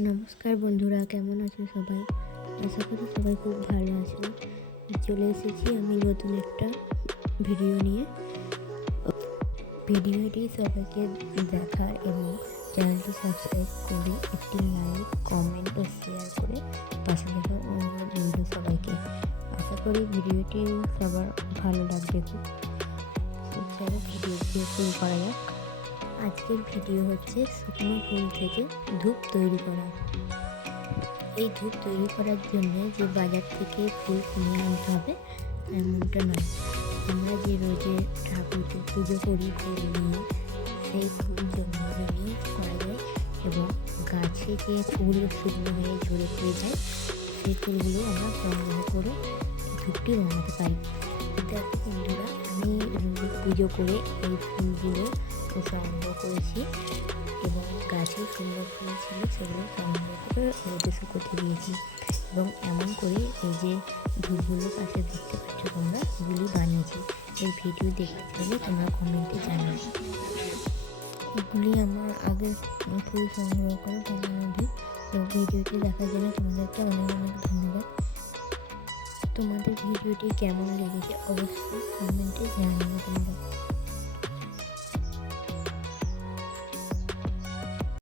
নমস্কার বন্ধুরা, কেমন আছো সবাই? আশা করি সবাই খুব ভালো আছো। চলে এসেছি আমি নতুন একটা ভিডিও নিয়ে। ভিডিওটি সবাইকে দেখার এবং চ্যানেলটি সাবস্ক্রাইব করে একটি লাইক, কমেন্ট ও শেয়ার করে পাশে দেখার অনুরোধ রইল সবাইকে। আশা করি ভিডিওটি সবার ভালো লাগবে খুব। চলো ভিডিওটি শুরু করা যাক। আজকের ভিডিও হচ্ছে শুকনো ফুল থেকে ধূপ তৈরি করা। এই ধূপ তৈরি করার জন্য যে বাজার থেকে ফুল কিনে আনতে হবে এমনটা নয়। আমরা যে রোজে ঠাকুরকে পুজো করি ফুল নিয়ে, সেই ফুল জমিয়ে করা যায় এবং গাছে যে ফুল শুকনো হয়ে ঝরে পড়ে যায় সেই ফুলগুলো আমরা সংগ্রহ করে ধূপটি বানাতে পারি। দেখো বন্ধুরা, আমি পুজো করে এই ফুলগুলো সংগ্রহ করেছি এবং গাছে সুন্দর ফুল ছিল সেগুলো সংগ্রহ করে রোদে শুকোতে দিয়েছি এবং এমন করে এই যে ধূপগুলো পাশে দেখতে পাচ্ছ তোমরা, এগুলি বানিয়েছি। এই ভিডিও দেখতে হলে তোমরা কমেন্টে জানাও। এগুলি আমার আগের ফুল সংগ্রহ করে বানানো ধূপ। তো ভিডিওটি দেখার জন্য তোমাদেরকে অনেক অনেক ধন্যবাদ। তোমাদের ভিডিওটি কেমন লেগেছে অবশ্যই কমেন্টে জানিও তোমরা।